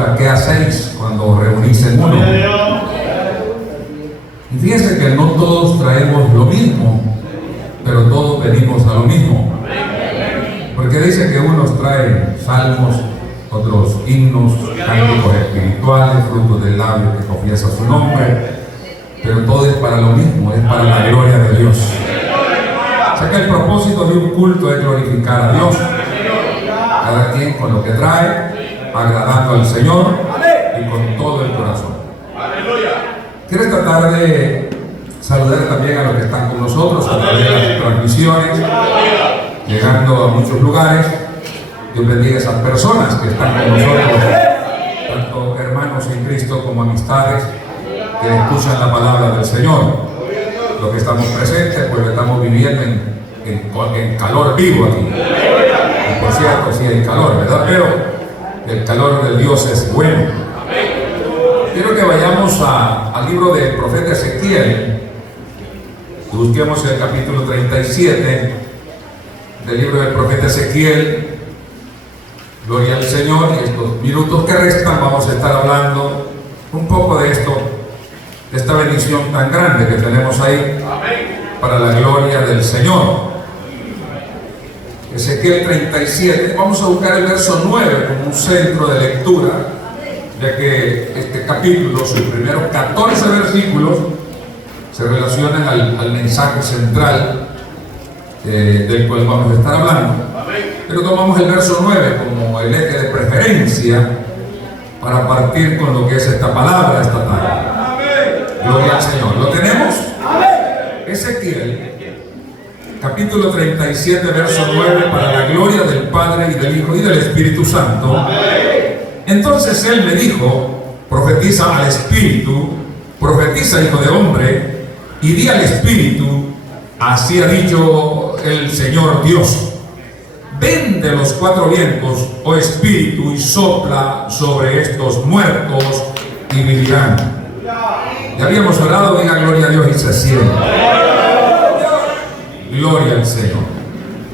pregunta: ¿qué hacéis cuando reunís en uno? Y fíjense que no todos traemos lo mismo, pero todos venimos a lo mismo. Porque dice que unos traen salmos, otros himnos, cánticos espirituales, frutos del labio que confiesa su nombre, pero todo es para lo mismo, es para la gloria de Dios. O sea que el propósito de un culto es glorificar a Dios, cada quien con lo que trae, agradando al Señor y con todo el corazón. Quiero tratar de saludar también a los que están con nosotros a través de las transmisiones, llegando a muchos lugares. Dios bendiga a esas personas que están con nosotros, tanto hermanos en Cristo como amistades que escuchan la palabra del Señor. Los que estamos presentes, pues estamos viviendo en calor vivo aquí. Y por cierto, sí hay calor, ¿verdad? Pero el calor de Dios es bueno. Quiero que vayamos al libro del profeta Ezequiel. Busquemos el capítulo 37 del libro del profeta Ezequiel. Gloria al Señor. Y estos minutos que restan vamos a estar hablando un poco de esto, de esta bendición tan grande que tenemos ahí para la gloria del Señor. Ezequiel 37, vamos a buscar el verso 9 como un centro de lectura, ya que este capítulo, sus primeros 14 versículos, se relacionan al mensaje central del cual vamos a estar hablando. Pero tomamos el verso 9 como el eje de preferencia para partir con lo que es esta palabra esta tarde. Gloria al Señor. ¿Lo tenemos? Ezequiel, capítulo 37, verso 9, para la gloria del Padre y del Hijo y del Espíritu Santo. Entonces él me dijo: profetiza al Espíritu, profetiza, hijo de hombre, y di al Espíritu: así ha dicho el Señor Dios. Ven de los cuatro vientos, oh Espíritu, y sopla sobre estos muertos y vivirán. Ya habíamos orado, diga gloria a Dios y se siente. Gloria al Señor.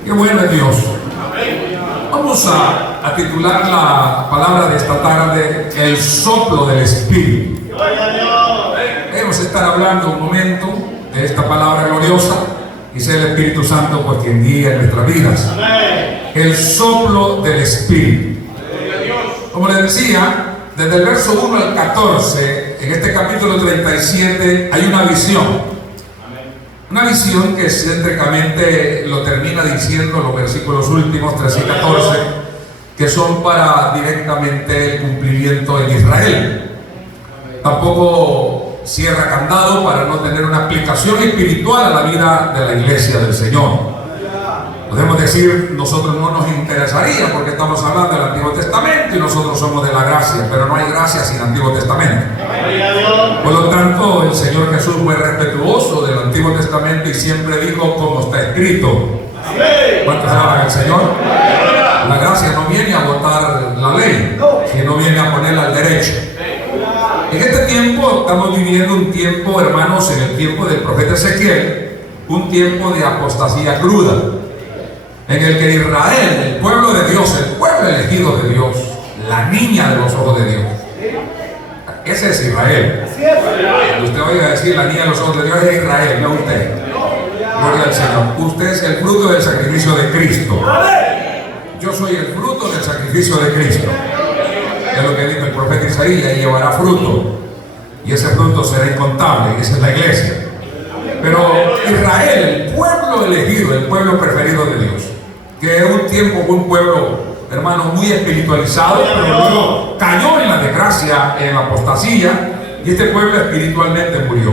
Qué bueno es Dios. Vamos a titular la palabra de esta tarde: el soplo del Espíritu. Debemos estar hablando un momento de esta palabra gloriosa y sea el Espíritu Santo por quien guía en nuestras vidas. El soplo del Espíritu. Como les decía, desde el verso 1 al 14, en este capítulo 37, hay una visión. Una visión que céntricamente lo termina diciendo los versículos últimos, 13 y 14, que son para directamente el cumplimiento en Israel. Tampoco cierra candado para no tener una aplicación espiritual a la vida de la iglesia del Señor. Podemos decir, nosotros no nos interesaría porque estamos hablando del Antiguo Testamento y nosotros somos de la gracia, pero no hay gracia sin Antiguo Testamento. Por lo tanto, el Señor Jesús fue respetuoso del Antiguo Testamento y siempre dijo como está escrito. ¿Cuántos alaban al Señor? La gracia no viene a votar la ley, sino viene a ponerla al derecho. En este tiempo estamos viviendo un tiempo, hermanos, en el tiempo del profeta Ezequiel, un tiempo de apostasía cruda, en el que Israel, el pueblo de Dios, el pueblo elegido de Dios, la niña de los ojos de Dios, ese es Israel. Cuando usted oiga decir la niña de los ojos de Dios, es Israel, no usted. Gloria al Señor. Usted es el fruto del sacrificio de Cristo. Yo soy el fruto del sacrificio de Cristo. Es lo que dijo el profeta Isaías: y llevará fruto, y ese fruto será incontable, y esa es la iglesia. Pero Israel, el pueblo elegido, el pueblo preferido de Dios, que en un tiempo fue un pueblo, hermano, muy espiritualizado, pero luego cayó en la desgracia, en la apostasía, y este pueblo espiritualmente murió.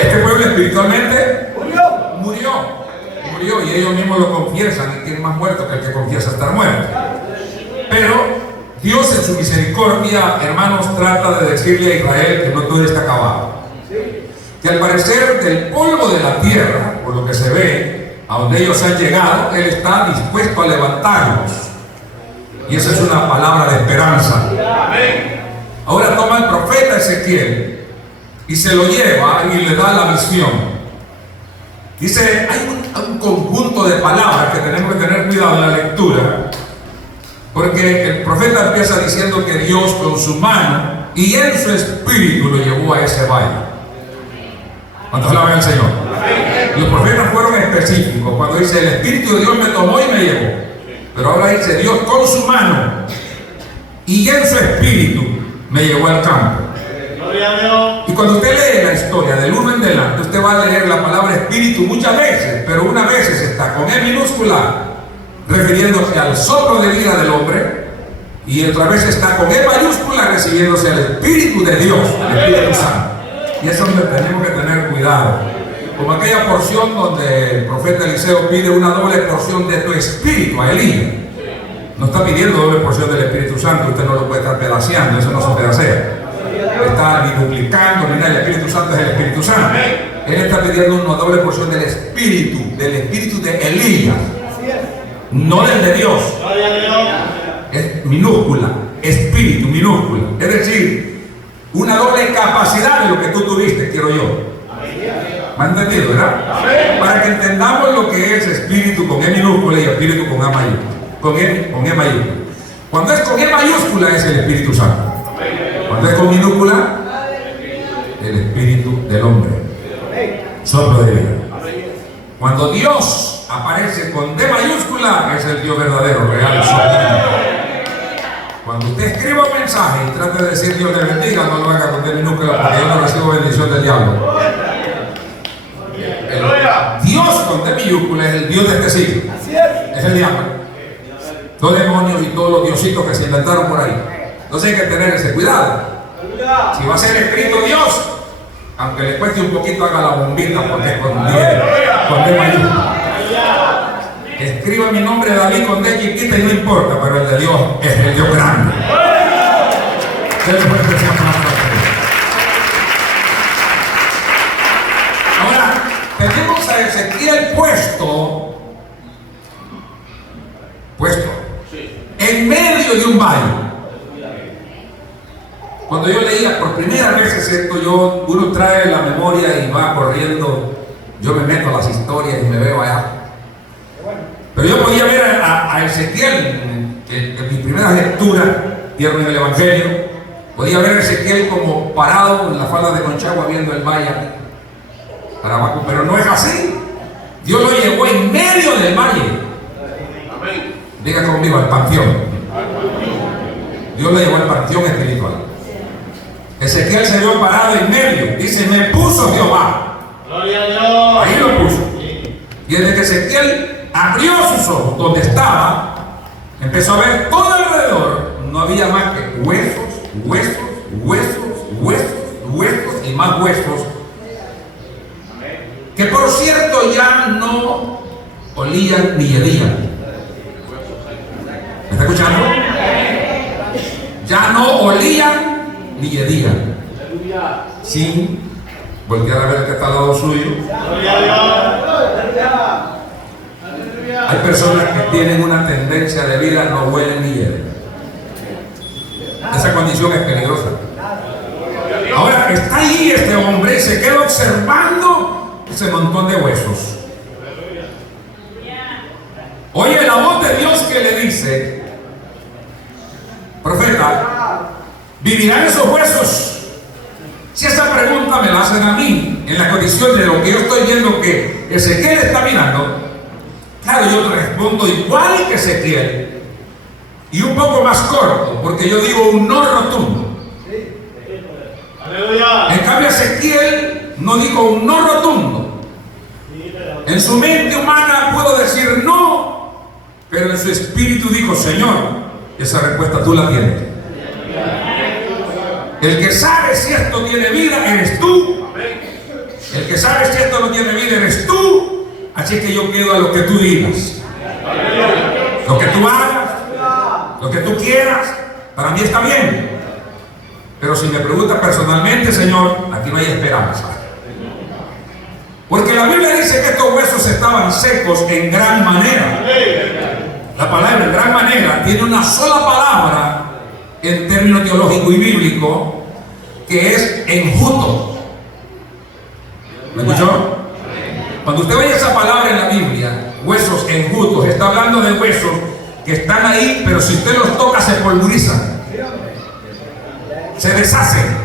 Este pueblo espiritualmente murió, y ellos mismos lo confiesan, y tienen más muerto que el que confiesa estar muerto. Pero Dios en su misericordia, hermanos, trata de decirle a Israel que no todo está acabado. Que al parecer del polvo de la tierra, por lo que se ve, a donde ellos han llegado, Él está dispuesto a levantarlos. Y esa es una palabra de esperanza. Ahora toma el profeta Ezequiel y se lo lleva y le da la visión. Dice, hay un conjunto de palabras que tenemos que tener cuidado en la lectura, Porque el profeta empieza diciendo que Dios con su mano y en su espíritu lo llevó a ese valle. ¿Cuántos alaban al Señor? Los profetas fueron específicos cuando dice el Espíritu de Dios me tomó y me llevó. Pero ahora dice Dios con su mano y en su espíritu me llevó al campo. Y cuando usted lee la historia del 1 en delante, usted va a leer la palabra espíritu muchas veces, pero unas veces está con E minúscula refiriéndose al soplo de vida del hombre, y otra vez está con E mayúscula refiriéndose al Espíritu de Dios, el Espíritu Santo. Y eso es donde tenemos que tener cuidado. Como aquella porción donde el profeta Eliseo pide una doble porción de tu espíritu a Elías. No está pidiendo doble porción del Espíritu Santo, usted no lo puede estar pedaceando, eso no se pedacea. Está ni duplicando, ni nada, el Espíritu Santo es el Espíritu Santo. Él está pidiendo una doble porción del espíritu de Elías, no del de Dios. Es minúscula, espíritu minúscula. Es decir, una doble capacidad de lo que tú tuviste, quiero yo. ¿Me han entendido, verdad? Para que entendamos lo que es espíritu con E minúscula y espíritu con A mayúscula. Con E mayúscula. Cuando es con E mayúscula es el Espíritu Santo. Cuando es con minúscula, el espíritu del hombre, soplo de vida. Cuando Dios aparece con D mayúscula, es el Dios verdadero, real, soberano. Cuando usted escriba un mensaje y trate de decir Dios le bendiga, no lo haga con D minúscula, porque yo no recibo bendición del diablo. Dios con D minúscula es el Dios de este siglo, es el diablo. Los demonios y todos los diositos que se inventaron por ahí. Entonces hay que tener ese cuidado. Si va a ser escrito Dios, aunque le cueste un poquito, haga la bombita, porque es con D mayúscula. Que escriba mi nombre David con D chiquita y no importa, pero el de Dios es el Dios grande. Ahora, tenemos a Ezequiel puesto en medio de un valle. Cuando yo leía por primera vez esto, uno trae la memoria y va corriendo, yo me meto a las historias y me veo allá. Pero yo podía ver a Ezequiel en mi primera lectura, en el Evangelio, podía ver a Ezequiel como parado en la falda de Conchagua viendo el valle para abajo, pero no es así. Dios lo llevó en medio del valle. Diga conmigo, al panteón. Dios lo llevó al panteón espiritual. Ezequiel se vio parado en medio. Dice, me puso Jehová. Ahí lo puso. Y desde que Ezequiel abrió sus ojos donde estaba, empezó a ver todo alrededor. No había más que huesos y más huesos. Que por cierto ya no olían ni hedían. ¿Me está escuchando? Ya no olían ni hedían. Sin voltear a ver el que está al lado suyo. Hay personas que tienen una tendencia de vida, no huelen ni hieden. Esa condición es peligrosa. Ahora está ahí este hombre y se queda observando ese montón de huesos. Oye la voz de Dios que le dice, profeta, ¿vivirán esos huesos? Si esa pregunta me la hacen a mí, en la condición de lo que yo estoy viendo que Ezequiel está mirando, claro, yo te respondo igual que Ezequiel, y un poco más corto, porque yo digo un no rotundo. En cambio Ezequiel no dijo un no rotundo. En su mente humana puedo decir no, pero en su espíritu dijo, Señor, esa respuesta tú la tienes. El que sabe si esto tiene vida eres tú. El que sabe si esto no tiene vida eres tú. Así que yo quedo a lo que tú digas. Lo que tú hagas, lo que tú quieras, para mí está bien. Pero si me preguntas personalmente, Señor, aquí no hay esperanza. Porque la Biblia dice que estos huesos estaban secos en gran manera. La palabra en gran manera tiene una sola palabra en término teológico y bíblico, que es enjuto. ¿Me escuchó? Cuando usted ve esa palabra en la Biblia, huesos enjutos, está hablando de huesos que están ahí, pero si usted los toca se polvorizan, se deshacen.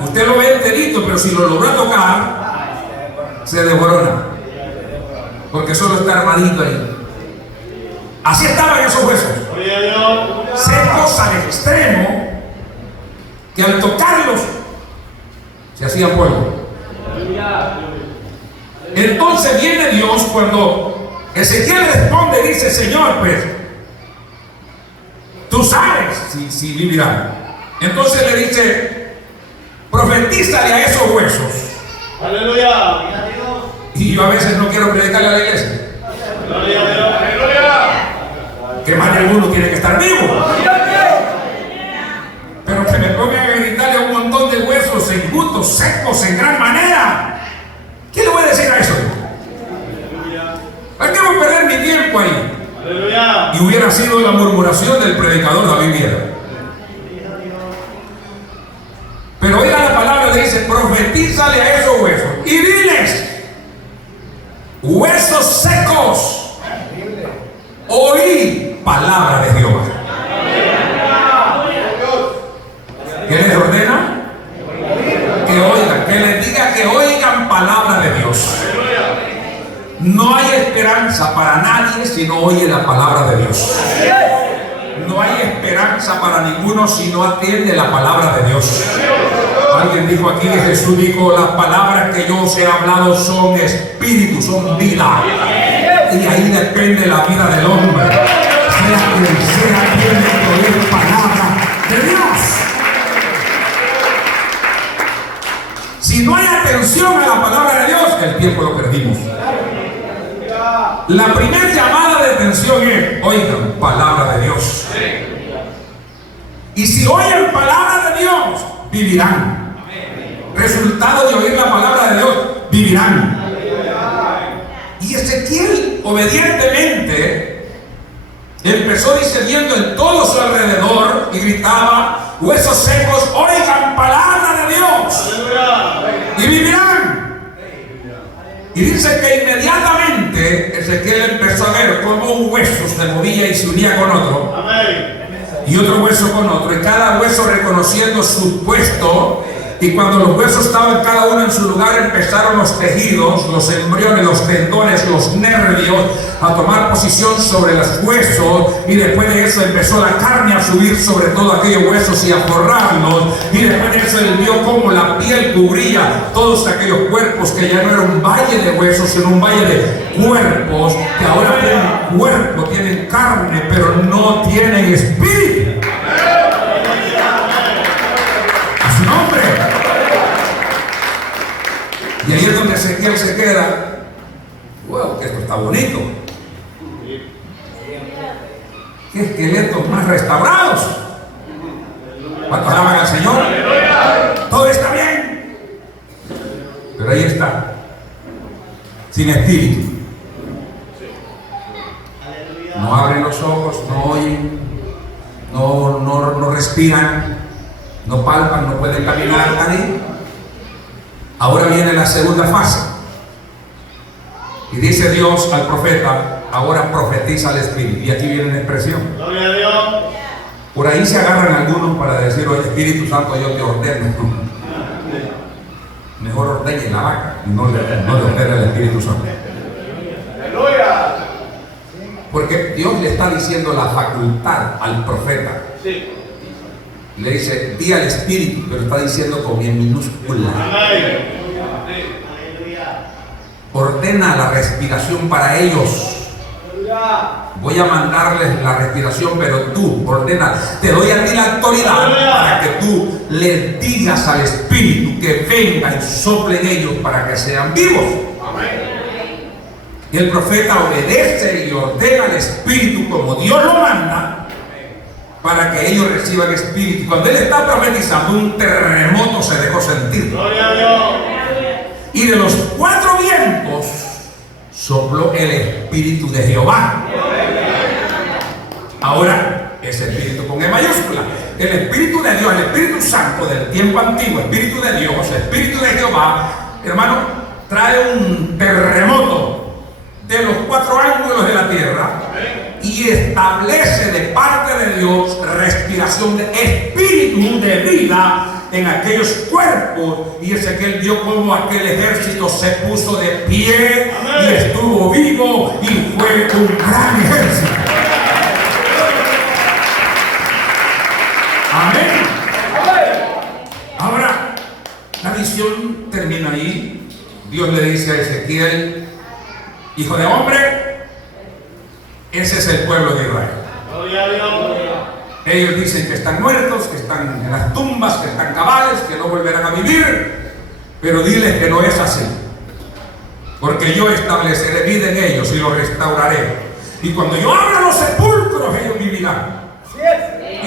Usted lo ve enterito, pero si lo logra tocar, se desborona, porque solo está armadito ahí. Así estaban esos huesos, secos al extremo, que al tocarlos se hacían polvo. Entonces viene Dios cuando Ezequiel responde, dice: Señor, pues tú sabes si vivirán. Entonces le dice: profetízale a esos huesos. Aleluya. Y yo a veces no quiero predicarle a la iglesia, que más de algunos tienen que estar vivos, pero que me pongan a gritarle a un montón de huesos enjutos, secos en gran manera. ¿Qué le voy a decir a eso? ¿Para qué voy a perder mi tiempo ahí? Aleluya. Y hubiera sido la murmuración del predicador David Viera. Pero oiga la palabra, le dice: profetízale a esos huesos y diles: huesos secos, oí palabra de Jehová. ¿Qué les ordena? Que oigan, que les diga que oigan palabra de Dios. No hay esperanza para nadie si no oye la palabra de Dios. No hay esperanza para ninguno si no atiende la palabra de Dios. Alguien dijo aquí que Jesús dijo: las palabras que yo os he hablado son espíritu, son vida. Y ahí depende la vida del hombre. Sea quien sea, tiene que oír palabra de Dios. Si no hay atención a la palabra de Dios, el tiempo lo perdimos. La primera llamada de atención es: oigan palabra de Dios. Y si oyen palabra de Dios, vivirán. Resultado de oír la palabra de Dios, vivirán. Y Ezequiel obedientemente empezó diciendo en todo su alrededor y gritaba: huesos secos, oigan palabra de Dios y vivirán. Y dice que inmediatamente Ezequiel empezó a ver cómo un hueso se movía y se unía con otro, y otro hueso con otro, y cada hueso reconociendo su puesto. Y cuando los huesos estaban cada uno en su lugar, empezaron los tejidos, los embriones, los tendones, los nervios a tomar posición sobre los huesos, y después de eso empezó la carne a subir sobre todos aquellos huesos y a forrarlos, y después de eso él vio cómo la piel cubría todos aquellos cuerpos, que ya no era un valle de huesos sino un valle de cuerpos, que ahora tienen cuerpo, tienen carne, pero no tienen espíritu. A su nombre. Y ahí es donde Ezequiel se queda: wow, que esto está bonito. Qué esqueletos más restaurados. ¿Cuántos alaban al Señor? Todo está bien. Pero ahí está, sin espíritu. No abren los ojos, no oyen, no respiran, no palpan, no pueden caminar nadie. Ahora viene la segunda fase. Y dice Dios al profeta: ahora profetiza al Espíritu. Y aquí viene una expresión. Gloria a Dios. Por ahí se agarran algunos para decir: oh, Espíritu Santo, yo te ordeno. Mejor ordene la vaca y no le ordene al Espíritu Santo. Aleluya. Porque Dios le está diciendo la facultad al profeta. Sí. Le dice: di al Espíritu, pero está diciendo con bien minúscula. Amén. Ordena la respiración para ellos. Voy a mandarles la respiración, pero tú ordena. Te doy a ti la autoridad para que tú le digas al Espíritu que venga y sople en ellos para que sean vivos. Y el profeta obedece y ordena al Espíritu como Dios lo manda, para que ellos reciban espíritu. Cuando él está profetizando, un terremoto se dejó sentir. Gloria a Dios. Y de los 4 vientos sopló el Espíritu de Jehová. Ahora, ese Espíritu con E mayúscula, el Espíritu de Dios, el Espíritu Santo del tiempo antiguo, Espíritu de Dios, Espíritu de Jehová, hermano, trae un terremoto de los 4 ángulos de la tierra, y establece de parte de Dios respiración de espíritu de vida en aquellos cuerpos. Y Ezequiel vio como aquel ejército se puso de pie. Amén. Y estuvo vivo y fue un gran ejército. Amén. Ahora, la visión termina ahí. Dios le dice a Ezequiel: hijo de hombre, ese es el pueblo de Israel. Ellos dicen que están muertos, que están en las tumbas, que están cabales, que no volverán a vivir. Pero diles que no es así, porque yo estableceré vida en ellos y los restauraré. Y cuando yo abra los sepulcros, ellos vivirán.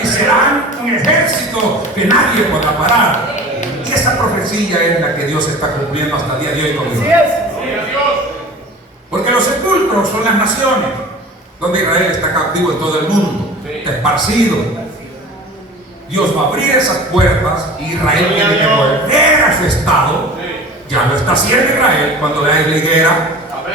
Y serán un ejército que nadie podrá parar. Y esa profecía es la que Dios está cumpliendo hasta el día de hoy con Israel. Porque los sepulcros son las naciones donde Israel está cautivo en todo el mundo, esparcido. Dios va a abrir esas puertas y Israel tiene que volver a su estado. Ya lo está haciendo Israel cuando veáis la higuera,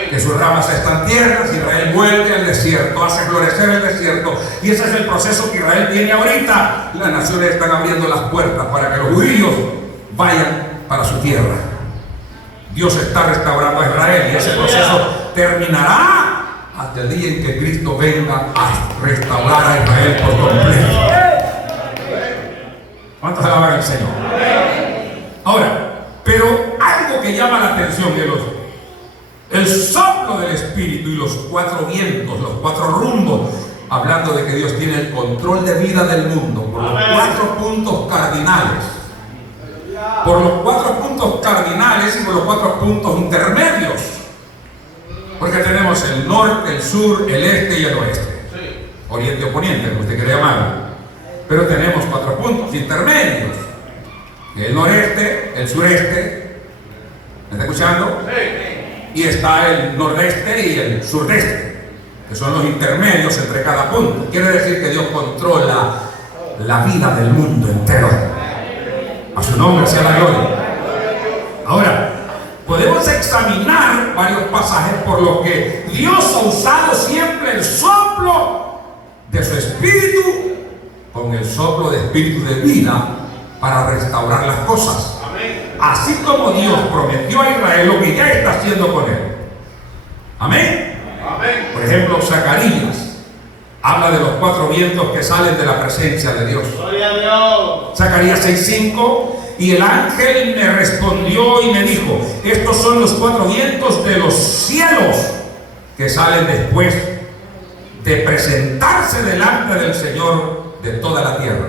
que sus ramas están tiernas. Israel vuelve al desierto, hace florecer el desierto. Y ese es el proceso que Israel tiene ahorita. Las naciones están abriendo las puertas para que los judíos vayan para su tierra. Dios está restaurando a Israel y ese proceso terminará hasta el día en que Cristo venga a restaurar a Israel por completo. ¿Cuántos alaban al Señor? Ahora, pero algo que llama la atención de el soplo del Espíritu y los cuatro vientos, los cuatro rumbos, hablando de que Dios tiene el control de vida del mundo por los cuatro puntos cardinales. Por los cuatro puntos cardinales y por los cuatro puntos intermedios. Porque tenemos el norte, el sur, el este y el oeste. Oriente o poniente, como usted quiera llamarlo. Pero tenemos cuatro puntos intermedios. El noreste, el sureste. ¿Me está escuchando? Y está el nordeste y el surdeste, que son los intermedios entre cada punto. Quiere decir que Dios controla la vida del mundo entero. A su nombre sea la gloria. Ahora, podemos examinar varios pasajes por los que Dios ha usado siempre el soplo de su espíritu con el soplo de espíritu de vida para restaurar las cosas. Así como Dios prometió a Israel lo que ya está haciendo con él. Amén. Por ejemplo, Zacarías habla de los cuatro vientos que salen de la presencia de Dios. Zacarías 6:5: y el ángel me respondió y me dijo: estos son los cuatro vientos de los cielos que salen después de presentarse delante del Señor de toda la tierra.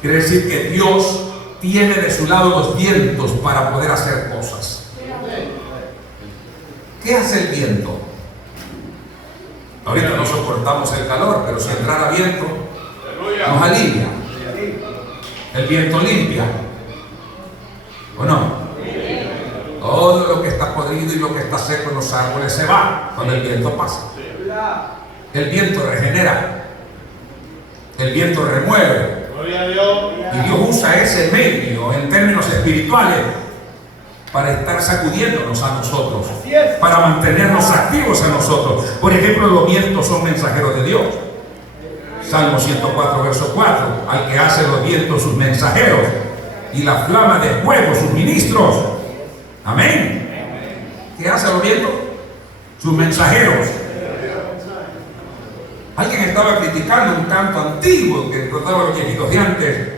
Quiere decir que Dios tiene de su lado los vientos para poder hacer cosas. ¿Qué hace el viento? Ahorita no soportamos el calor, pero si entrara viento nos alivia. El viento limpia, ¿o no? Todo lo que está podrido y lo que está seco en los árboles se va cuando el viento pasa. El viento regenera, el viento remueve. Y Dios usa ese medio en términos espirituales para estar sacudiéndonos a nosotros, para mantenernos activos a nosotros. Por ejemplo, los vientos son mensajeros de Dios. Salmo 104, verso 4: al que hace los vientos sus mensajeros y la flama de fuego sus ministros. Amén. ¿Qué hace los vientos? Sus mensajeros. Alguien estaba criticando un canto antiguo que trataba los viejitos de antes,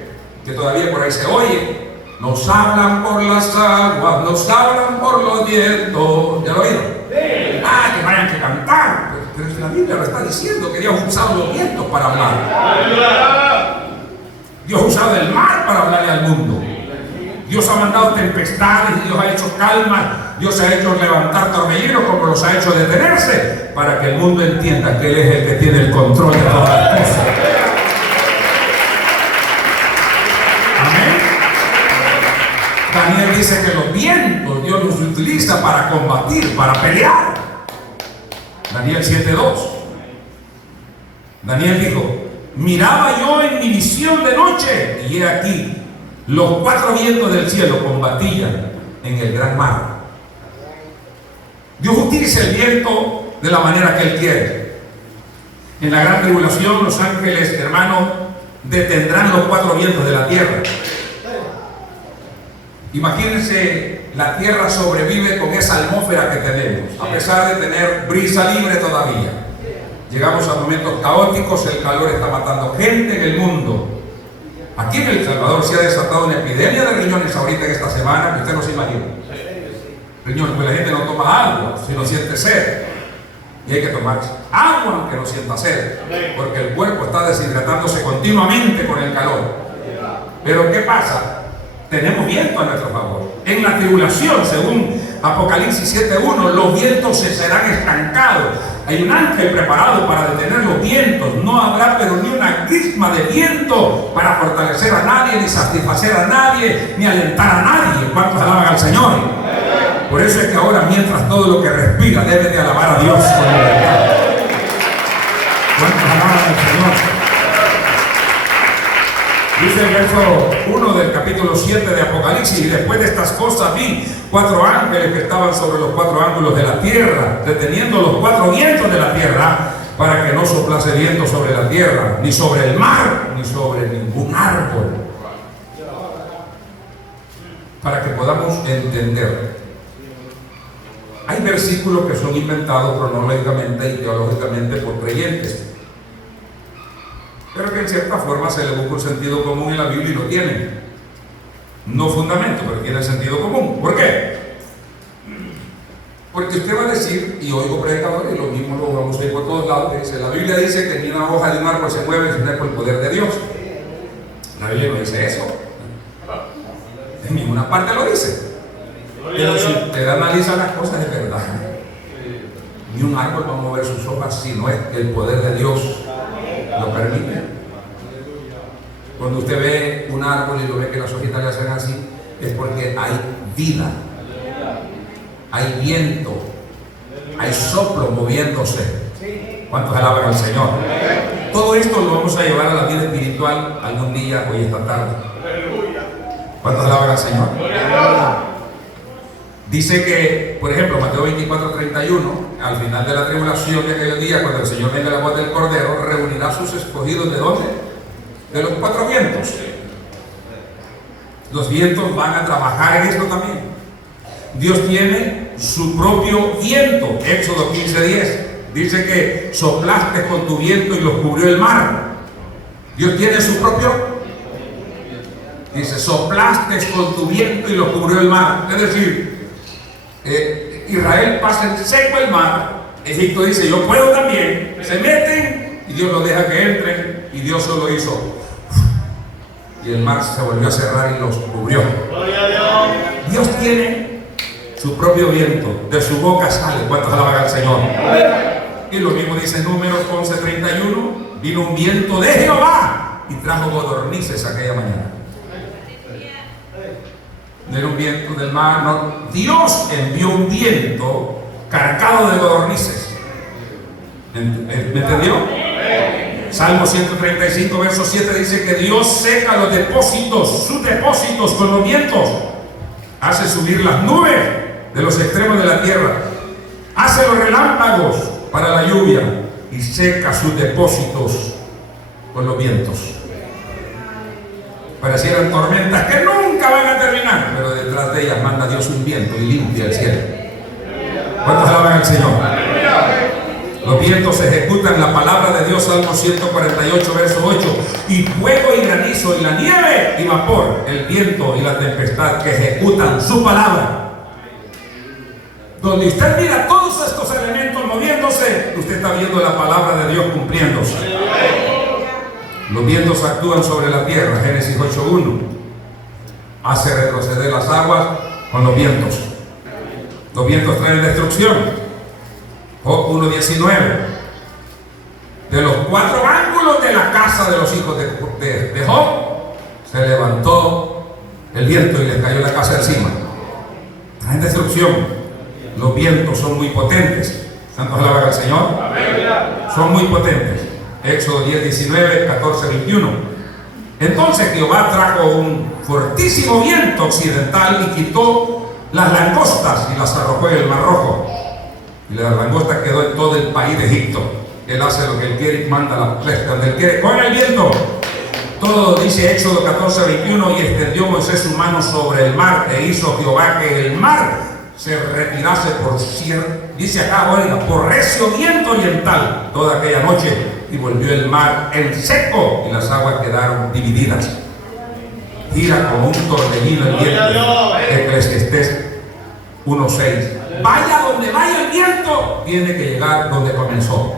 que todavía por ahí se oye: nos hablan por las aguas, nos hablan por los vientos. ¿Ya lo oído? Sí. Ah, que vayan a cantar. Pero si la Biblia lo está diciendo que Dios ha usado los vientos para hablar. Dios ha usado el mar para hablarle al mundo. Dios ha mandado tempestades, Dios ha hecho calma, Dios ha hecho levantar torbellinos como los ha hecho detenerse, para que el mundo entienda que Él es el que tiene el control de todas las cosas. Amén. Daniel dice que los vientos Dios los utiliza para combatir, para pelear. Daniel 7:2. Daniel dijo: miraba yo en mi visión de noche, y he aquí los cuatro vientos del cielo combatían en el gran mar. Dios utiliza el viento de la manera que Él quiere. En la gran tribulación los ángeles, hermanos, detendrán los cuatro vientos de la tierra. Imagínense, la tierra sobrevive con esa atmósfera que tenemos, a pesar de tener brisa libre todavía. Llegamos a momentos caóticos, el calor está matando gente en el mundo. Aquí en El Salvador se ha desatado una epidemia de riñones ahorita en esta semana que usted no se imagina. Riñones, pues la gente no toma agua, sino siente sed. Y hay que tomar agua aunque no sienta sed, porque el cuerpo está deshidratándose continuamente con el calor. Pero ¿qué pasa? Tenemos viento a nuestro favor. En la tribulación, según Apocalipsis 7:1, los vientos se serán estancados. Hay un ángel preparado para detener los vientos. No habrá pero ni una crisma de viento para fortalecer a nadie, ni satisfacer a nadie, ni alentar a nadie. ¿Cuántos alaban al Señor? Por eso es que ahora, mientras todo lo que respira debe de alabar a Dios con libertad. ¿Cuántos alaban al Señor? Dice el verso 1 del capítulo 7 de Apocalipsis: y después de estas cosas vi cuatro ángeles que estaban sobre los cuatro ángulos de la tierra, deteniendo los cuatro vientos de la tierra, para que no soplase viento sobre la tierra, ni sobre el mar, ni sobre ningún árbol. Para que podamos entender, hay versículos que son inventados cronológicamente y teológicamente por creyentes, pero que en cierta forma se le busca un sentido común en la Biblia y lo tiene. No fundamento, pero tiene sentido común. ¿Por qué? Porque usted va a decir, y oigo predicadores, y lo mismo lo vamos a ir por todos lados, que dice, la Biblia dice que ni una hoja de un árbol se mueve sino por el poder de Dios. La Biblia no dice eso. En ninguna parte lo dice. Pero si usted analiza las cosas, es verdad. Ni un árbol va a mover sus hojas si no es que el poder de Dios lo permite. Cuando usted ve un árbol y lo ve que las hojitas le hacen así, es porque hay vida, hay viento, hay soplo moviéndose. ¿Cuántos alaban al Señor? Todo esto lo vamos a llevar a la vida espiritual algún día, hoy esta tarde. ¿Cuántos alaban al Señor? Dice que, por ejemplo, Mateo 24:31, al final de la tribulación de aquel día, cuando el Señor venga la voz del Cordero, reunirá a sus escogidos. ¿De dónde? De los cuatro vientos. Los vientos van a trabajar en esto también. Dios tiene su propio viento. Éxodo 15:10 dice que soplaste con tu viento y los cubrió el mar. Dios tiene su propio. Dice, soplaste con tu viento y los cubrió el mar. Es decir, Israel pasa en seco el mar. Egipto dice, yo puedo también. Se meten y Dios los deja que entren, y Dios solo hizo, y el mar se volvió a cerrar y los cubrió. Dios tiene su propio viento, de su boca sale. ¿Cuántos alaban al Señor? Y lo mismo dice Números 11:31, vino un viento de Jehová y trajo codornices aquella mañana. No era un viento del mar, no. Dios envió un viento cargado de codornices. ¿Me entendió? Salmo 135, verso 7 dice que Dios seca los depósitos, sus depósitos con los vientos. Hace subir las nubes de los extremos de la tierra. Hace los relámpagos para la lluvia y seca sus depósitos con los vientos. Parecieran tormentas que nunca van a terminar, pero detrás de ellas manda Dios un viento y limpia el cielo. ¿Cuántos alaban al Señor? Los vientos ejecutan la palabra de Dios. Salmo 148, verso 8. Y fuego y granizo y la nieve y vapor, el viento y la tempestad que ejecutan su palabra. Donde usted mira todos estos elementos moviéndose, usted está viendo la palabra de Dios cumpliéndose. Los vientos actúan sobre la tierra. Génesis 8:1. Hace retroceder las aguas con los vientos. Los vientos traen destrucción. Job 1:19. De los cuatro ángulos de la casa de los hijos de Job se levantó el viento y les cayó la casa encima. Traen destrucción. Los vientos son muy potentes. ¿Santos alaban al Señor? Son muy potentes. Éxodo 10:19, 14:21. Entonces Jehová trajo un fortísimo viento occidental y quitó las langostas y las arrojó en el Mar Rojo. Y la langosta quedó en todo el país de Egipto. Él hace lo que Él quiere y manda la flecha donde Él quiere. Con el viento. Todo dice Éxodo 14:21, y extendió Moisés su mano sobre el mar, e hizo Jehová que el mar se retirase por cierto, dice acá, oiga, por recio viento oriental toda aquella noche, y volvió el mar en seco, y las aguas quedaron divididas. Gira como un torbellino el viento. Eclesiastés 1:6. Vaya donde vaya el viento, tiene que llegar donde comenzó.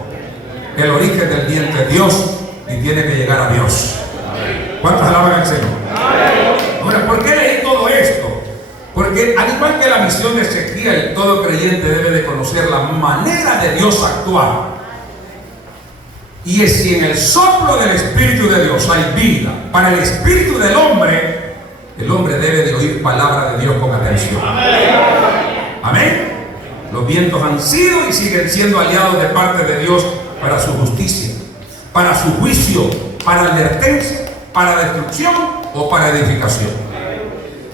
El origen del viento es Dios, y tiene que llegar a Dios. ¿Cuántos alaban al Señor? Ahora, ¿por qué leí todo esto? Porque al igual que la misión de Ezequiel, todo creyente debe de conocer la manera de Dios actuar. Y es si en el soplo del Espíritu de Dios hay vida para el espíritu del hombre, el hombre debe de oír palabra de Dios con atención. Amén. Los vientos han sido y siguen siendo aliados de parte de Dios para su justicia, para su juicio, para advertencia, para destrucción o para edificación.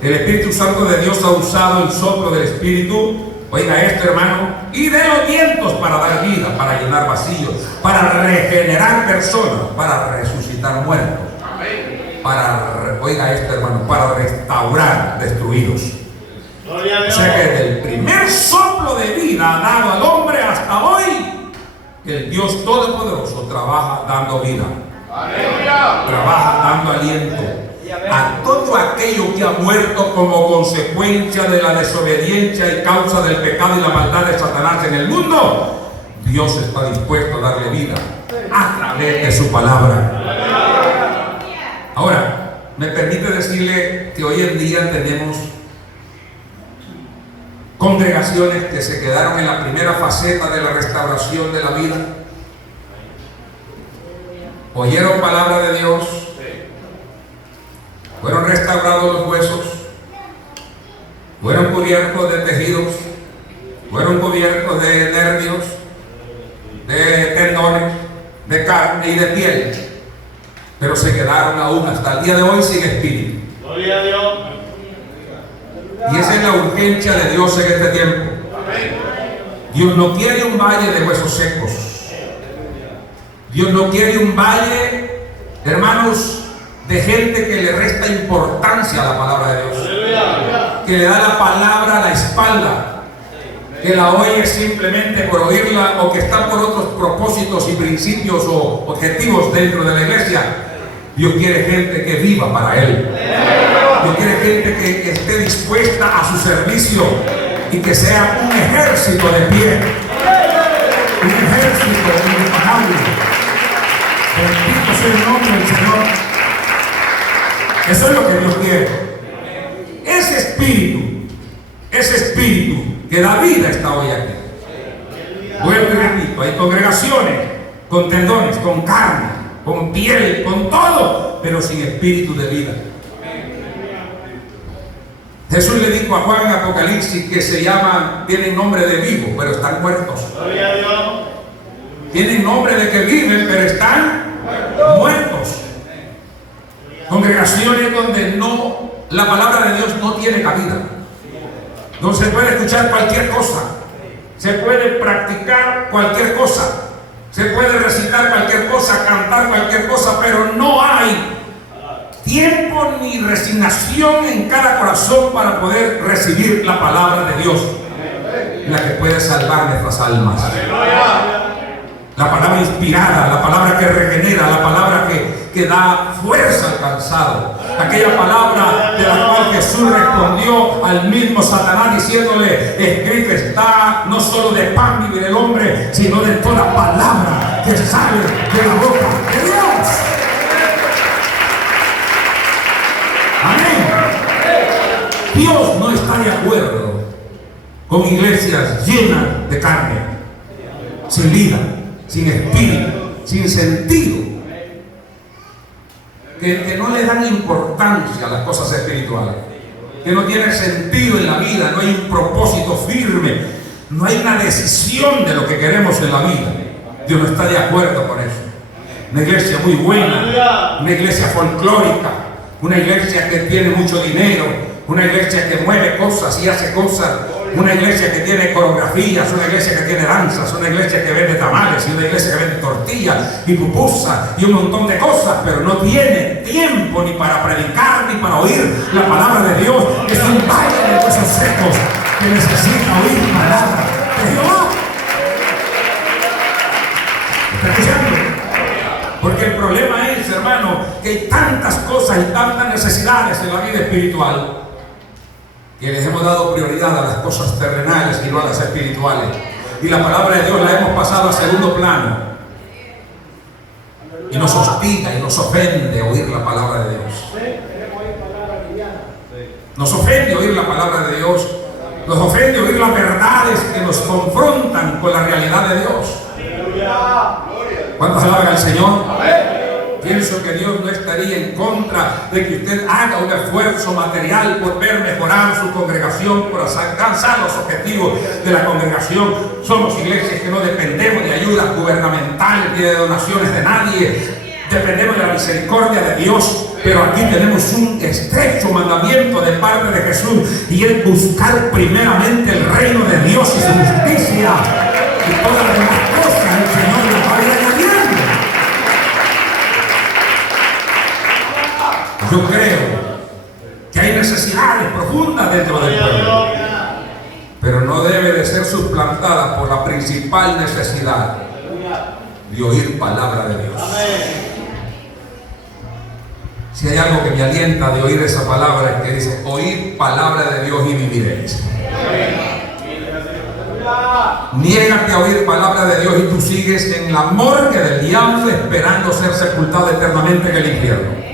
El Espíritu Santo de Dios ha usado el soplo del Espíritu, oiga esto, hermano, y de los vientos para dar vida, para llenar vacíos, para regenerar personas, para resucitar muertos, para, oiga esto, hermano, para restaurar destruidos. O sea que desde el primer soplo de vida dado al hombre hasta hoy, el Dios Todopoderoso trabaja dando vida. Trabaja dando aliento a todo aquello que ha muerto como consecuencia de la desobediencia y causa del pecado y la maldad de Satanás en el mundo. Dios está dispuesto a darle vida a través de su palabra. Ahora, me permite decirle que hoy en día tenemos congregaciones que se quedaron en la primera faceta de la restauración de la vida. Oyeron palabra de Dios, fueron restaurados los huesos, fueron cubiertos de tejidos, fueron cubiertos de nervios, de tendones, de carne y de piel, pero se quedaron aún hasta el día de hoy sin espíritu. Gloria a Dios. Y esa es la urgencia de Dios en este tiempo. Dios no quiere un valle de huesos secos. Dios no quiere un valle, hermanos, de gente que le resta importancia a la palabra de Dios, que le da la palabra a la espalda, que la oye simplemente por oírla o que está por otros propósitos y principios o objetivos dentro de la iglesia. Dios quiere gente que viva para Él. Dios quiere gente que esté dispuesta a su servicio y que sea un ejército de pie, un ejército imparable. Bendito sea el nombre del Señor. Eso es lo que Dios quiere. Ese espíritu que da vida está hoy aquí. Vuelvo y repito, hay congregaciones con tendones, con carne, con piel, con todo, pero sin espíritu de vida. Jesús le dijo a Juan en Apocalipsis que tienen nombre de vivo, pero están muertos. Gloria a Dios. Tienen nombre de que viven, pero están muertos. Congregaciones donde la palabra de Dios no tiene cabida. No se puede escuchar cualquier cosa, se puede practicar cualquier cosa, se puede recitar cualquier cosa, cantar cualquier cosa, pero no hay tiempo ni resignación en cada corazón para poder recibir la palabra de Dios, la que puede salvar nuestras almas. La palabra inspirada, la palabra que regenera, la palabra que da fuerza al cansado. Aquella palabra de la cual Jesús respondió al mismo Satanás diciéndole: escrito está, no solo de pan vive el hombre, sino de toda palabra que sale de la boca de Dios. Amén. Dios no está de acuerdo con iglesias llenas de carne, sin vida, sin espíritu, sin sentido, que no le dan importancia a las cosas espirituales, que no tienen sentido en la vida, no hay un propósito firme, no hay una decisión de lo que queremos en la vida. Dios no está de acuerdo con eso. Una iglesia muy buena, una iglesia folclórica, una iglesia que tiene mucho dinero, una iglesia que mueve cosas y hace cosas, Una iglesia que tiene coreografías, una iglesia que tiene danzas, una iglesia que vende tamales, y una iglesia que vende tortillas y pupusas y un montón de cosas, pero no tiene tiempo ni para predicar ni para oír la palabra de Dios. Es un valle de huesos secos que necesita oír palabra de Jehová. ¿Está escuchando? Porque el problema es, hermano, que hay tantas cosas y tantas necesidades en la vida espiritual que les hemos dado prioridad a las cosas terrenales y no a las espirituales. Y la palabra de Dios la hemos pasado a segundo plano. Y nos hostiga y nos ofende oír la palabra de Dios. Nos ofende oír la palabra de Dios. Nos ofende oír las verdades que nos confrontan con la realidad de Dios. ¿Cuántos alaban al Señor? Pienso que Dios no estaría en contra de que usted haga un esfuerzo material por ver mejorar su congregación, por alcanzar los objetivos de la congregación. Somos iglesias que no dependemos de ayudas gubernamentales ni de donaciones de nadie. Dependemos de la misericordia de Dios. Pero aquí tenemos un estrecho mandamiento de parte de Jesús, y es buscar primeramente el reino de Dios y su justicia, y todas las demás cosas el Señor las va a ir añadiendo. Yo creo que hay necesidades profundas dentro del pueblo, pero no debe de ser suplantada por la principal necesidad de oír palabra de Dios. Si hay algo que me alienta de oír esa palabra, es que dice: oír palabra de Dios y viviréis. Niégate a oír palabra de Dios y tú sigues en la morgue del diablo esperando ser sepultado eternamente en el infierno.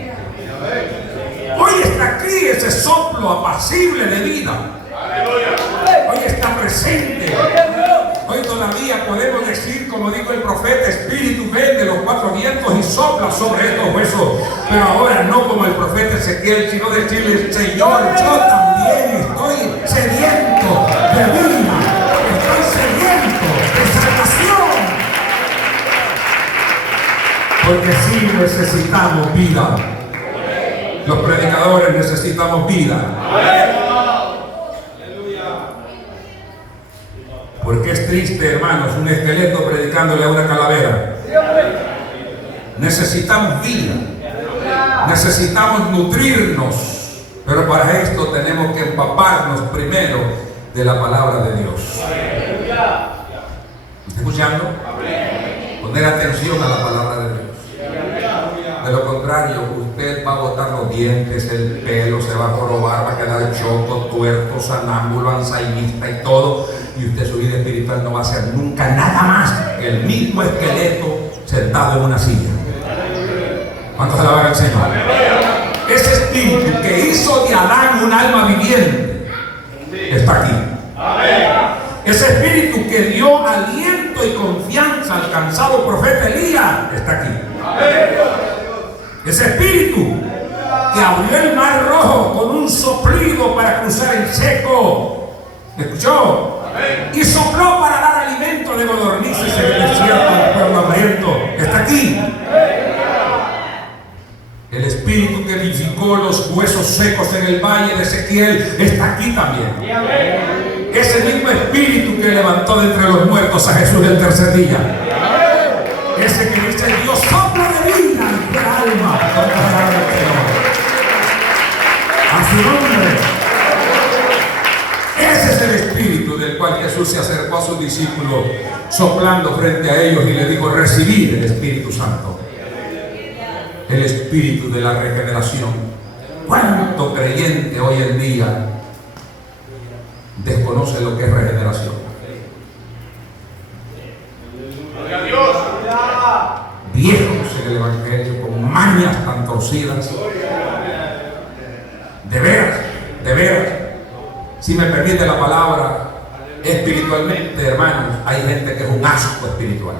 Hoy está aquí ese soplo apacible de vida. Hoy está presente. Hoy todavía podemos decir, como dijo el profeta: Espíritu, ven de los cuatro vientos y sopla sobre estos huesos. Pero ahora no como el profeta Ezequiel, sino decirle: Señor, yo también estoy sediento de vida, estoy sediento de salvación. Porque sí necesitamos vida. Los predicadores necesitamos vida. Porque es triste, hermanos, un esqueleto predicándole a una calavera. Necesitamos vida. Necesitamos nutrirnos. Pero para esto tenemos que empaparnos primero de la palabra de Dios. ¿Está escuchando? Poner atención a la palabra de Dios. De lo contrario, usted va a botar los dientes, el pelo se va a jorobar, va a quedar choco, tuerto, sanámbulo, alzheimerista y todo. Y usted, su vida espiritual no va a ser nunca nada más que el mismo esqueleto sentado en una silla. ¿Cuántos alaban al Señor? Ese espíritu que hizo de Adán un alma viviente está aquí. Ese espíritu que dio aliento y confianza al cansado profeta Elías está aquí. Ese espíritu que abrió el mar rojo con un soplido para cruzar el seco, ¿escuchó? Y sopló para dar alimento de codornices en el desierto del pueblo hambriento, está aquí. El espíritu que edificó los huesos secos en el valle de Ezequiel está aquí también. Ese mismo espíritu que levantó de entre los muertos a Jesús el tercer día. Ese que dice: Dios sopla de vida en el alma. A su nombre. Ese es el espíritu del cual Jesús se acercó a sus discípulos, soplando frente a ellos, y le dijo: recibid el Espíritu Santo. El espíritu de la regeneración. ¿Cuánto creyente hoy en día desconoce lo que es regeneración? Viejos en el evangelio, con mañas tan torcidas. De veras, si me permite la palabra, espiritualmente, hermanos, hay gente que es un asco espiritual.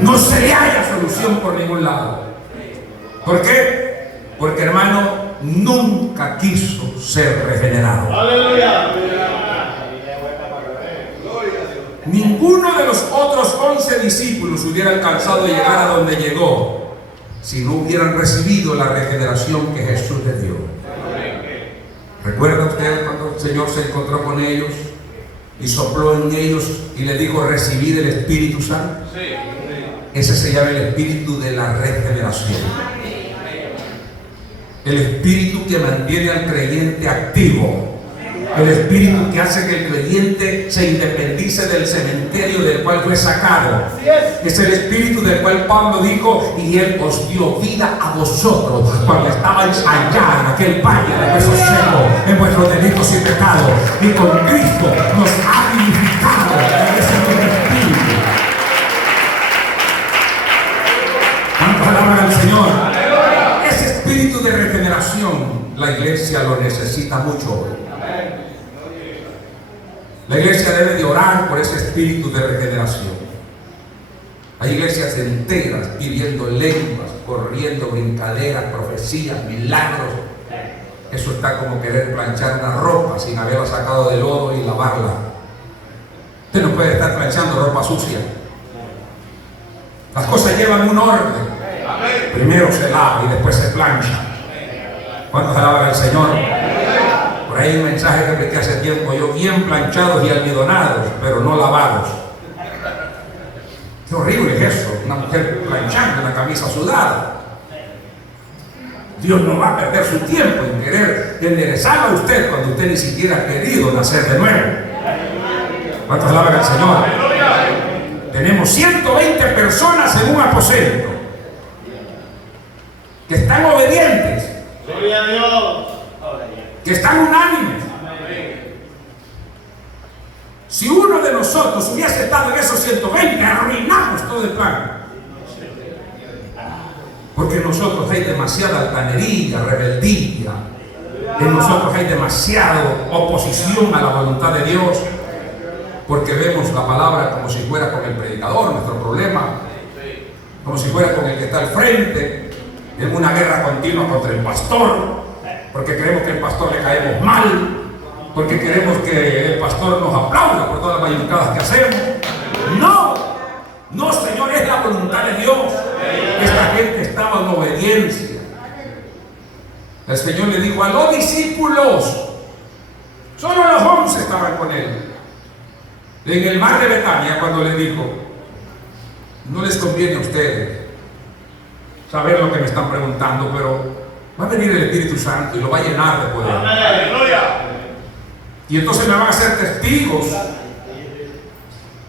No se le haya solución por ningún lado. ¿Por qué? Porque, hermano, nunca quiso ser regenerado. ¡Aleluya! Ninguno de los otros 11 discípulos hubiera alcanzado a llegar a donde llegó si no hubieran recibido la regeneración que Jesús les dio. ¿Recuerda usted cuando el Señor se encontró con ellos y sopló en ellos y les dijo: recibid el Espíritu Santo. Ese se llama el espíritu de la regeneración. El espíritu que mantiene al creyente activo. El espíritu que hace que el creyente se independice del cementerio del cual fue sacado. Es el espíritu del cual Pablo dijo: y Él os dio vida a vosotros cuando estabais allá en aquel valle de huesos secos, en vuestros delitos y pecados. Y con Cristo nos ha vivificado en ese mismo espíritu. ¿Cuántos alaban al Señor? Ese espíritu de regeneración, la iglesia lo necesita mucho hoy. La iglesia debe de orar por ese espíritu de regeneración. Hay iglesias enteras pidiendo lenguas, corriendo brincaderas, profecías, milagros. Eso está como querer planchar una ropa sin haberla sacado del lodo y lavarla. Usted no puede estar planchando ropa sucia. Las cosas llevan un orden. Primero se lava y después se plancha. ¿Cuántos alaban al Señor? Por ahí hay un mensaje que prediqué hace tiempo: yo bien planchados y almidonados, pero no lavados. Qué horrible es eso, una mujer planchando una camisa sudada. Dios no va a perder su tiempo en querer enderezarlo a usted cuando usted ni siquiera ha querido nacer de nuevo. ¿Cuántos alaban al Señor? Tenemos 120 personas en un aposento que están obedientes, Gloria a Dios. que están unánimes. Si uno de nosotros hubiese estado en esos 120, arruinamos todo el plan. Porque en nosotros hay demasiada altanería, rebeldía. En nosotros hay demasiada oposición a la voluntad de Dios. Porque vemos la palabra como si fuera con el predicador, nuestro problema, como si fuera con el que está al frente, en una guerra continua contra el pastor. Porque creemos que el pastor le caemos mal, porque queremos que el pastor nos aplauda por todas las mayucadas que hacemos. No, no, Señor, es la voluntad de Dios. Esta gente estaba en obediencia. El Señor le dijo a los discípulos, solo los 11 estaban con él, en el mar de Betania, cuando le dijo: no les conviene a ustedes saber lo que me están preguntando, pero va a venir el Espíritu Santo y lo va a llenar de poder. Y entonces me van a ser testigos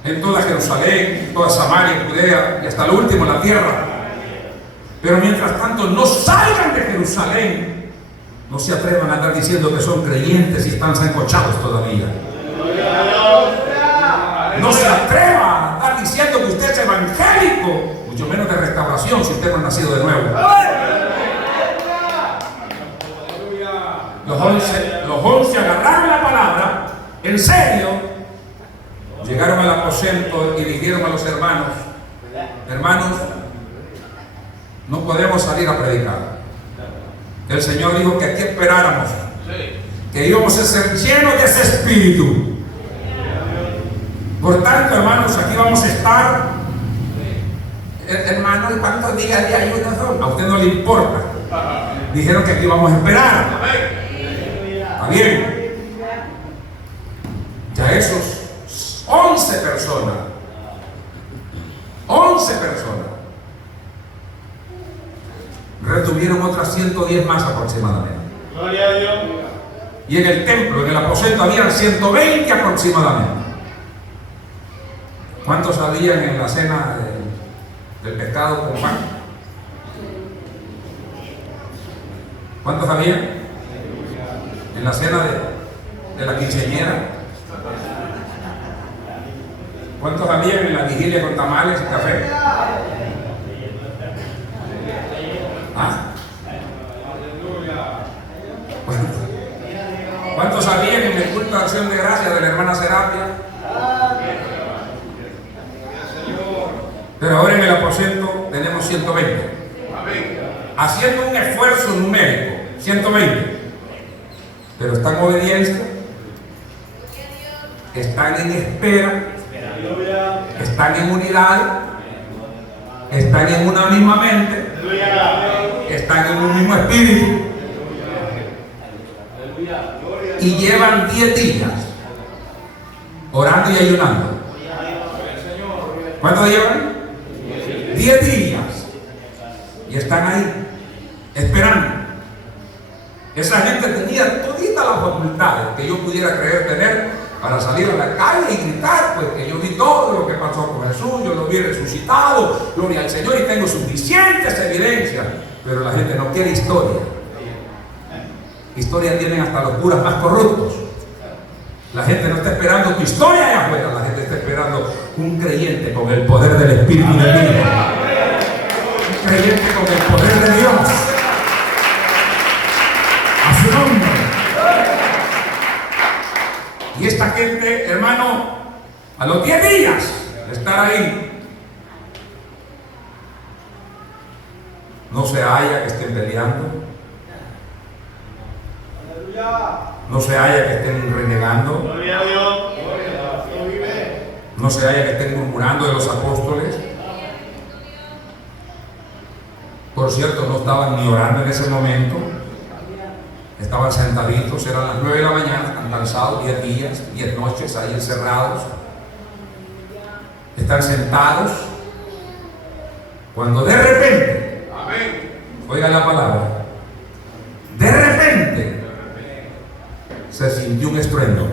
en toda Jerusalén, en toda Samaria, en Judea y hasta lo último en la tierra. Pero mientras tanto, no salgan de Jerusalén. No se atrevan a andar diciendo que son creyentes y están sancochados todavía. No se atrevan a andar diciendo que usted es evangélico, mucho menos de restauración, si usted no ha nacido de nuevo. Los 11 agarraron la palabra en serio, llegaron al aposento y dijeron a los hermanos: hermanos, no podemos salir a predicar. El Señor dijo que aquí esperáramos, que íbamos a ser llenos de ese espíritu. Por tanto, hermanos, aquí vamos a estar. Hermano, ¿y cuántos días de ayuno son? A usted no le importa. Dijeron que aquí vamos a esperar. Está bien. Ya esos 11 personas, 11 personas, retuvieron otras 110 más aproximadamente. Gloria a Dios. Y en el templo, en el aposento, habían 120 aproximadamente. ¿Cuántos habían en la cena del pescado con pan? ¿Cuántos habían en la cena de la quinceañera? ¿Cuántos habían en la vigilia con tamales y café? ¿Ah? ¿Cuántos habían en el culto de acción de gracias de la hermana Serapia? Pero ahora en el aposento tenemos 120. Haciendo un esfuerzo numérico, 120. Pero están en obediencia, están en espera, están en unidad, están en una misma mente, están en un mismo espíritu. y llevan 10 días orando y ayunando. ¿Cuánto llevan? 10 días. Y están ahí, esperando. Esa gente tenía todita las facultades que yo pudiera creer tener para salir a la calle y gritar, pues que yo vi todo lo que pasó con Jesús, yo lo vi resucitado, gloria al Señor, y tengo suficientes evidencias. Pero la gente no quiere historia. Historia tienen hasta los curas más corruptos. La gente no está esperando tu historia allá afuera, la gente está esperando un creyente con el poder del Espíritu de Dios. Un creyente con el poder de Dios. A su nombre. Y esta gente, hermano, a los 10 días de estar ahí, no se halla que estén peleando, no se halla que estén renegando, no se halla que estén murmurando de los apóstoles. Por cierto, no estaban ni orando en ese momento, estaban sentaditos, eran las 9 de la mañana, están cansados, 10 días, 10 noches ahí encerrados, están sentados, cuando de repente, oiga la palabra, de repente se sintió un estruendo.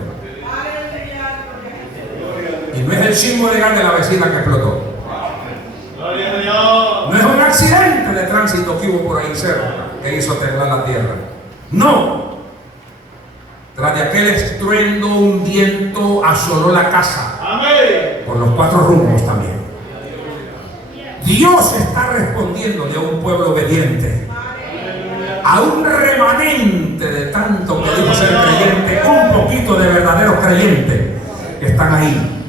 Y no es el chismo legal de la vecina que explotó. No es un accidente de tránsito que hubo por ahí cerca que hizo temblar la tierra. No. Tras de aquel estruendo, un viento asoló la casa. Por los 4 rumbos también. Dios está respondiéndole a un pueblo obediente, a un remanente de tanto que dijo ser creyente, un poquito de verdaderos creyentes que están ahí.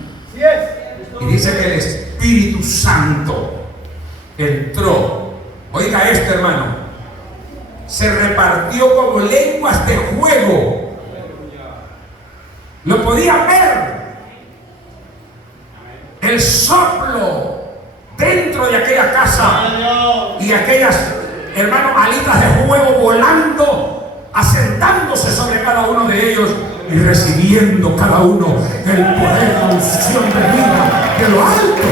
Y dice que el Espíritu Santo entró. Oiga esto, hermano, se repartió como lenguas de fuego. Lo podían ver. El soplo dentro de aquella casa y aquellas, hermanos, alitas de fuego volando, asentándose sobre cada uno de ellos y recibiendo cada uno el poder, la unción de vida de lo alto.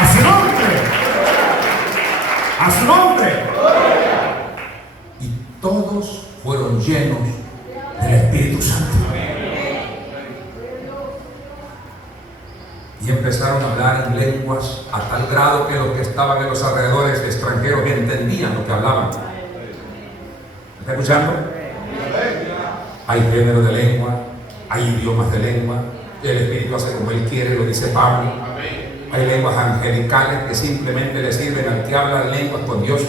A su nombre. A su nombre. Y todos fueron llenos del Espíritu Santo. Y empezaron a hablar en lenguas a tal grado que los que estaban en los alrededores extranjeros entendían lo que hablaban. ¿Me está escuchando? Hay género de lengua, hay idiomas de lengua, el Espíritu hace como Él quiere, lo dice Pablo. Hay lenguas angelicales que simplemente le sirven al que habla lenguas con Dios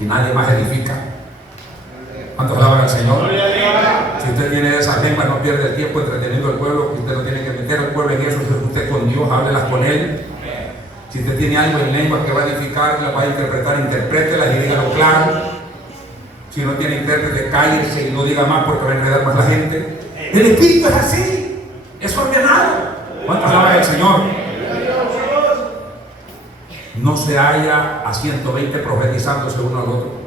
y nadie más edifica. ¿Cuántos alaban al Señor? Si usted tiene esas lenguas, no pierde el tiempo entreteniendo al pueblo. Usted no tiene que meter al pueblo en eso. Usted con Dios, háblelas con Él. Si usted tiene algo en lenguas que va a edificar, la va a interpretar, interprételas y dígalo claro. Si no tiene intérprete, cállese y no diga más porque va a enredar más la gente. El Espíritu es así, es ordenado. ¿Cuántos alaban al Señor? No se halla a 120 profetizándose uno al otro.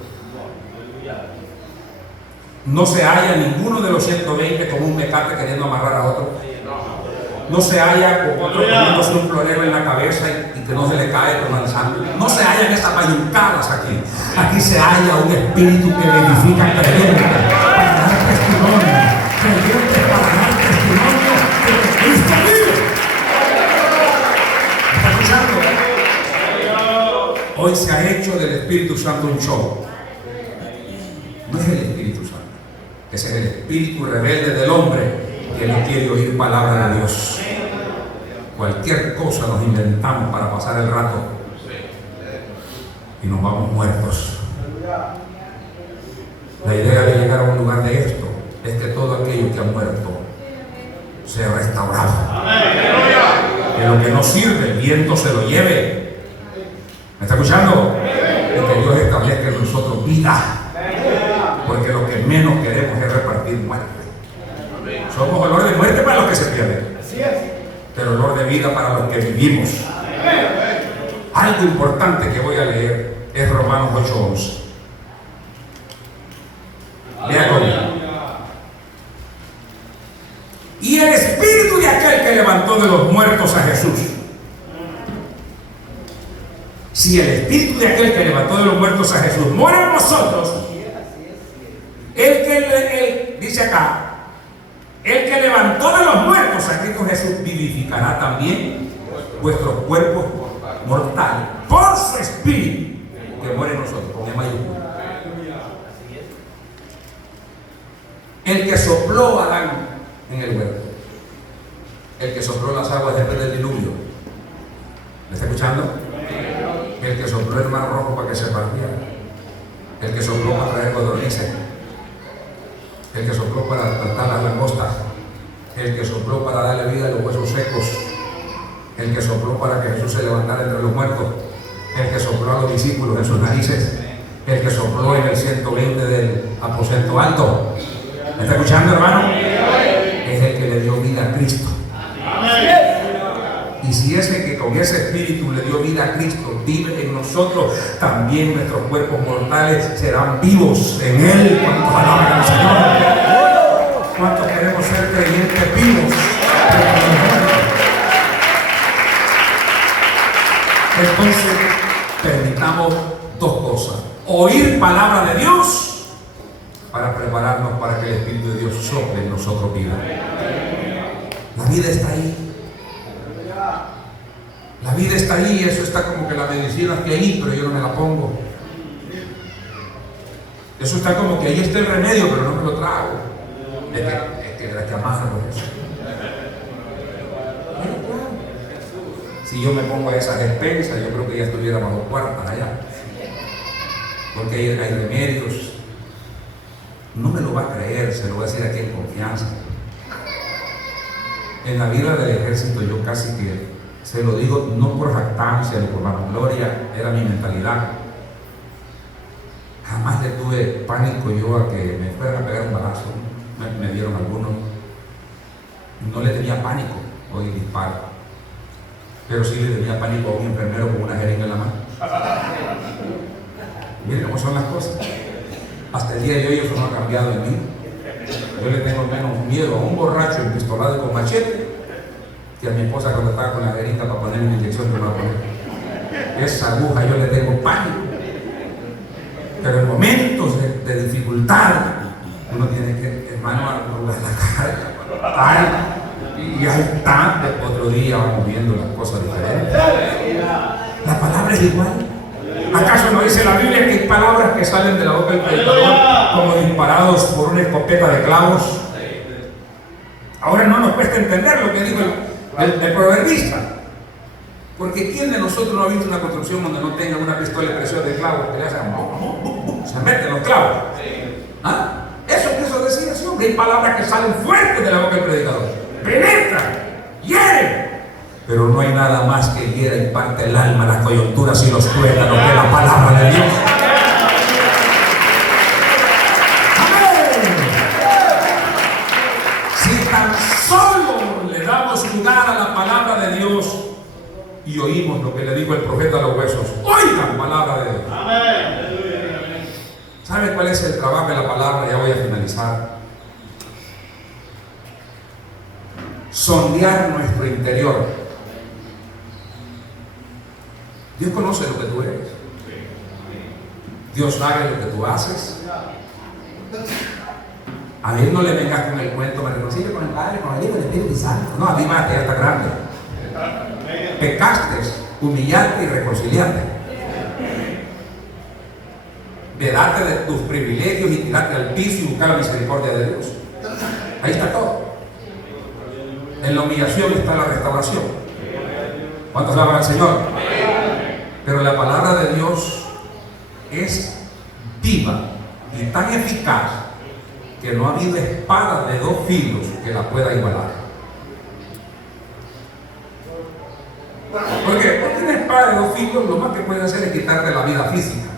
No se halla ninguno de los 120 como un mecate queriendo amarrar a otro. No se halla con otro poniéndose un florero en la cabeza y que no se le cae con el sangre. No se hallan esas bayuncadas aquí. Aquí se halla un espíritu que le edifica creyentes para dar testimonio. Creyentes para dar testimonio de que Cristo vive. ¿Me está escuchando? Hoy se ha hecho del Espíritu Santo un show. No es el Espíritu Santo. Ese es el espíritu rebelde del hombre que no quiere oír palabra de Dios. Cualquier cosa nos inventamos para pasar el rato y nos vamos muertos. La idea de llegar a un lugar de esto es que todo aquello que ha muerto sea restaurado. Que lo que no sirve, el viento se lo lleve. ¿Me está escuchando? Y que Dios establezca en nosotros vida. Porque lo que menos queremos es repartir muerte. Somos olor de muerte para los que se pierden, pero olor de vida para los que vivimos. Algo importante que voy a leer es Romanos 8:11. Lea conmigo. y el espíritu de aquel que levantó de los muertos a Jesús. Si el espíritu de aquel que levantó de los muertos a Jesús mora en vosotros, dice acá, el que levantó de los muertos a Cristo Jesús vivificará también vuestros cuerpos mortales por su espíritu que muere en nosotros, con E mayúscula. El que sopló a Adán en el huerto, el que sopló las aguas después del diluvio, ¿me está escuchando? El que sopló el mar rojo para que se partiera, el que sopló para traer codornices, el que sopló para tratar las langostas, el que sopló para darle vida a los huesos secos, el que sopló para que Jesús se levantara entre los muertos, el que sopló a los discípulos en sus narices, el que sopló en el 120 del aposento alto. ¿Me está escuchando, hermano? Es el que le dio vida a Cristo. Y si ese que con ese espíritu le dio vida a Cristo vive en nosotros, también nuestros cuerpos mortales serán vivos en Él. ¿Cuántos alaban al Señor? ¿Cuántos queremos ser creyentes vivos? Entonces, permitamos dos cosas: oír palabra de Dios para prepararnos para que el Espíritu de Dios sople en nosotros vida. La vida está ahí. La vida está ahí, eso está como que la medicina está ahí, pero yo no me la pongo. Eso está como que ahí está el remedio, pero no me lo trago. Es que amaja por eso. Si yo me pongo a esas expensas, yo creo que ya estuviera bajo cuartas allá. Porque hay remedios. No me lo va a creer, se lo voy a decir aquí en confianza. En la vida del ejército yo casi que se lo digo no por jactancia ni por vanagloria, era mi mentalidad. Jamás le tuve pánico yo a que me fueran a pegar un balazo. Me dieron algunos. No le tenía pánico hoy disparo, pero sí le tenía pánico a un enfermero con una jeringa en la mano. Miren cómo son las cosas. Hasta el día de hoy eso no ha cambiado en mí. Yo le tengo menos miedo a un borracho empistolado con machete que a mi esposa cuando estaba con la jeringa para poner una inyección que me va a poner. Esa aguja yo le tengo pánico. Pero en momentos de dificultad uno tiene que, hermano, arrugar la cara. Y ahí está. Otro día vamos viendo las cosas diferentes. La palabra es igual. ¿Acaso no dice la Biblia que hay palabras que salen de la boca del predicador como disparados por una escopeta de clavos? Ahora no nos cuesta entender lo que dijo el proverbista. Porque ¿quién de nosotros no ha visto una construcción donde no tenga una pistola de presión de clavos que le hacen se meten los clavos? ¿Ah? Eso quiso decir así, hombre. Hay palabras que salen fuertes de la boca del predicador. Penetran, hieren. Pero no hay nada más que hiera y parte el alma, las coyunturas y los tuétanos que la palabra de Dios. ¡Amén! Si tan solo le damos lugar a la palabra de Dios y oímos lo que le dijo el profeta a los huesos, oigan palabra de Dios. Amén. ¿Sabe cuál es el trabajo de la palabra? Ya voy a finalizar. Sondear nuestro interior. Dios conoce lo que tú eres. Dios sabe lo que tú haces. A Él no le vengas con el cuento, me reconcilio con el Padre, con el Hijo y el Espíritu Santo. No, a ti más, ya está grande. Pecaste, humillarte y reconciliarte. De darte de tus privilegios y tirarte al piso y buscar la misericordia de Dios. Ahí está todo. En la humillación está la restauración. ¿Cuántos alaban al Señor? Pero la palabra de Dios es viva y tan eficaz que no ha habido espada de dos filos que la pueda igualar. ¿Por qué? Porque una espada de dos filos lo más que puede hacer es quitarte la vida física.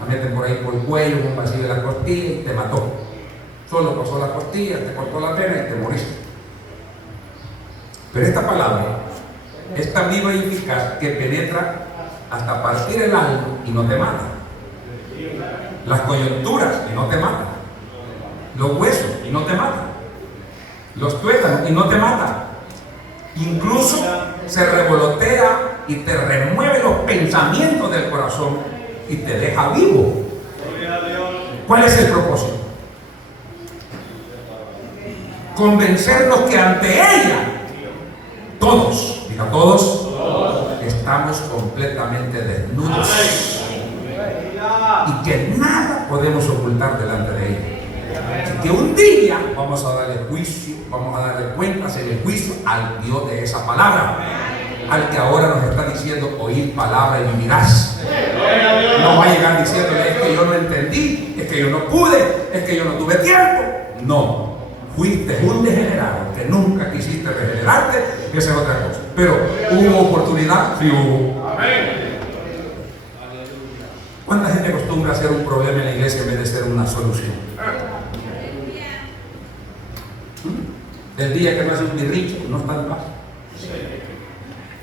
La meten por ahí por el cuello, un vacío de la costilla y te mató. Solo pasó la costilla, te cortó la pena y te moriste. Pero esta palabra es tan viva y eficaz que penetra hasta partir el alma y no te mata. Las coyunturas y no te matan. Los huesos y no te matan. Los tuétanos y no te mata. Incluso se revolotea y te remueve los pensamientos del corazón y te deja vivo. ¿Cuál es el propósito? Convencernos que ante ella todos, diga todos, estamos completamente desnudos y que nada podemos ocultar delante de ella. Y que un día vamos a darle juicio, vamos a darle cuentas en el juicio al Dios de esa palabra, al que ahora nos está diciendo: oíd palabra y vivirás. No va a llegar diciéndole: es que yo no entendí, es que yo no pude, es que yo no tuve tiempo. No, fuiste un degenerado que nunca quisiste regenerarte, y esa es otra cosa. Pero hubo oportunidad, sí hubo. ¿Cuánta gente acostumbra a hacer un problema en la iglesia en vez de ser una solución? El día que no hace un birriche, no está en paz.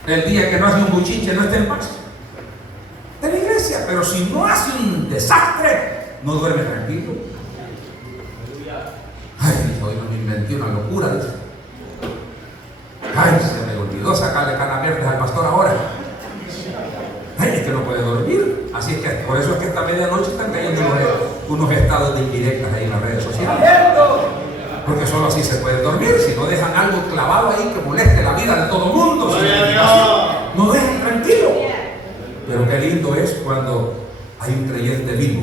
El día que no hace un buchiche, no está en paz. De la iglesia, pero si no hace un desastre, no duerme tranquilo. Ay, hoy me inventé una locura, dice. Ay, se me olvidó sacarle canas verdes al pastor ahora. Ay, es que no puede dormir. Así es que por eso es que esta medianoche están cayendo unos estados de indirectas ahí en las redes sociales. Porque solo así se puede dormir. Si no dejan algo clavado ahí que moleste la vida de todo el mundo, no dejan tranquilo. Pero qué lindo es cuando hay un creyente vivo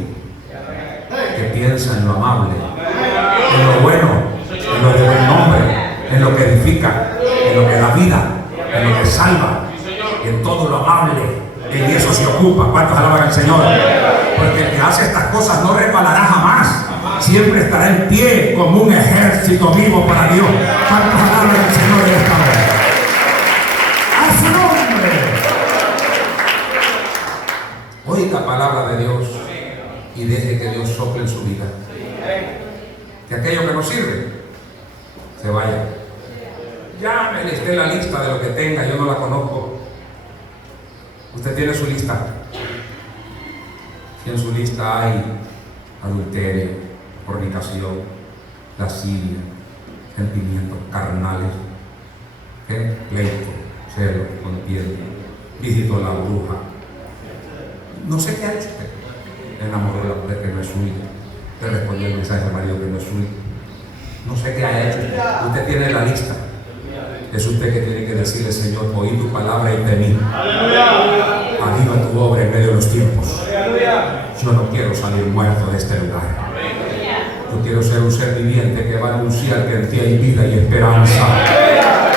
que piensa en lo amable, en lo bueno, en lo de buen nombre, en lo que edifica, en lo que da vida, en lo que salva, en todo lo amable. En eso se ocupa. ¿Cuántos alaban al Señor? Porque el que hace estas cosas no resbalará jamás. Siempre estará en pie como un ejército vivo para Dios. ¿Cuántos alaban al Señor en esta hora? ¡A su nombre! Oiga palabra de Dios y deje que Dios sople en su vida. Que aquello que no sirve se vaya. Ya me listé la lista de lo que tenga, yo no la conozco. Usted tiene su lista. Si en su lista hay adulterio, fornicación, lascivia, sentimientos carnales, pleito, celo, contienda, visitó a la bruja. No sé qué ha hecho usted. Enamoró a la mujer que no es suya. Le respondió el mensaje al marido que no es suyo. No sé qué ha hecho usted. Usted tiene la lista. Es usted que tiene que decirle: Señor, oí tu palabra y temí. Aviva tu obra en medio de los tiempos. Yo no quiero salir muerto de este lugar. Yo quiero ser un ser viviente que va a anunciar que en ti hay vida y esperanza.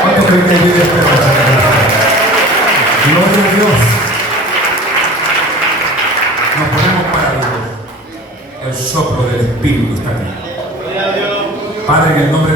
¿Cuánto creen que hay vida y esperanza? Gloria a Dios. Nos ponemos parados. El soplo del Espíritu está aquí. Padre, en el nombre de